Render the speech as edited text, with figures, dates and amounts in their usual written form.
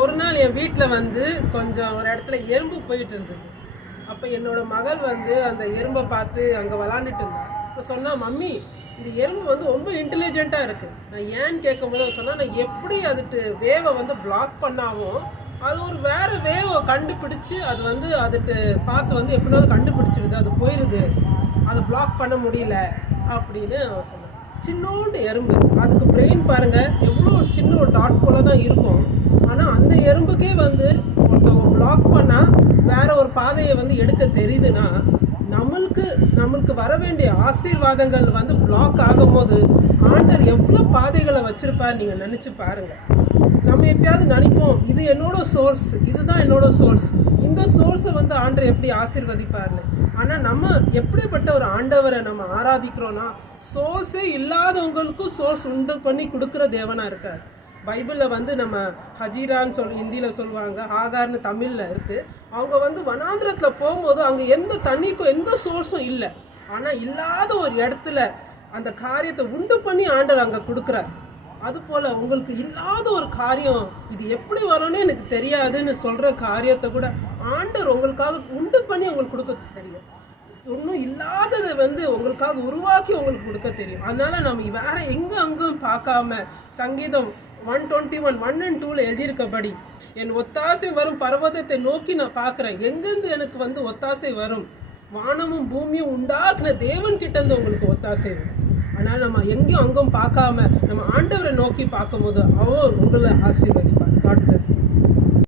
ஒரு நாள் என் வீட்டில் வந்து கொஞ்சம் ஒரு இடத்துல எறும்பு போயிட்டு இருந்தது. அப்போ என்னோட மகள் வந்து அந்த எறும்பை பார்த்து அங்கே விளாண்டுட்டு இருந்தா. இப்போ சொன்னா, மம்மி இந்த எறும்பு வந்து ரொம்ப இன்டெலிஜென்ட்டாக இருக்குது. நான் ஏன்னு கேட்கும்போது சொன்னால், நான் எப்படி அதுட்டு வேவை வந்து பிளாக் பண்ணாவும் அது ஒரு வேறு வேவை கண்டுபிடிச்சி அது வந்து அதுட்டு பார்த்து வந்து எப்படினாலும் கண்டுபிடிச்சிடுது, அது போயிடுது, அதை பிளாக் பண்ண முடியல அப்படின்னு அவன் சொன்னான். சின்னோண்டு எறும்பு, அதுக்கு பிரெயின் பாருங்கள் எவ்வளோ சின்ன ஒரு டாட் போல தான் இருக்கும். ஆனால் அந்த எறும்புக்கே வந்து ஒருத்தவங்க பிளாக் பண்ணால் வேற ஒரு பாதையை வந்து எடுக்க தெரியுதுன்னா, நம்மளுக்கு வர வேண்டிய ஆசீர்வாதங்கள் வந்து பிளாக் ஆகும்போது ஆண்டவர் எவ்வளோ பாதைகளை வச்சுருப்பார் நீங்கள் நினச்சி பாருங்கள். நம்ம எப்பயாவது நினைப்போம், இது என்னோட சோர்ஸ், இதுதான் என்னோட சோர்ஸ், இந்த சோர்ஸை வந்து ஆண்டவர் எப்படி ஆசீர்வதிப்பார்னு. ஆனால் நம்ம எப்படிப்பட்ட ஒரு ஆண்டவரை நம்ம ஆராதிக்கிறோன்னா, சோர்ஸே இல்லாதவங்களுக்கும் சோர்ஸ் உண்டு பண்ணி கொடுக்குற தேவனாக இருக்கார். பைபிளில் வந்து நம்ம ஹஜீரான்னு ஹிந்தியில் சொல்லுவாங்க, ஆகார்னு தமிழில் இருக்குது. அவங்க வந்து வனாந்திரத்தில் போகும்போது அங்கே எந்த தண்ணிக்கும் எந்த சோர்ஸும் இல்லை. ஆனால் இல்லாத ஒரு இடத்துல அந்த காரியத்தை உண்டு பண்ணி ஆண்டவர் அங்கே கொடுக்குறார். அதுபோல் உங்களுக்கு இல்லாத ஒரு காரியம், இது எப்படி வரும்னு எனக்கு தெரியாதுன்னு சொல்கிற காரியத்தை கூட ஆண்டவர் உங்களுக்காக உண்டு பண்ணி உங்களுக்கு கொடுக்க தெரியும். ஒன்றும் இல்லாததை வந்து உங்களுக்காக உருவாக்கி உங்களுக்கு கொடுக்க தெரியும். அதனால் நம்ம வேற அங்கும் பார்க்காம சங்கீதம் 121 1 and 2 எழுதியிருக்கபடி, என் ஒத்தாசை வரும் பர்வதத்தை நோக்கி நான் பார்க்குறேன், எங்கேருந்து எனக்கு வந்து ஒத்தாசை வரும், வானமும் பூமியும் உண்டாக்குன தேவன் கிட்டேருந்து உங்களுக்கு ஒத்தாசை வரும். ஆனால் நம்ம அங்கும் பார்க்காம நம்ம ஆண்டவரை நோக்கி பார்க்கும்போது அவர் உங்களை ஆசீர்வதிப்பார். God bless you.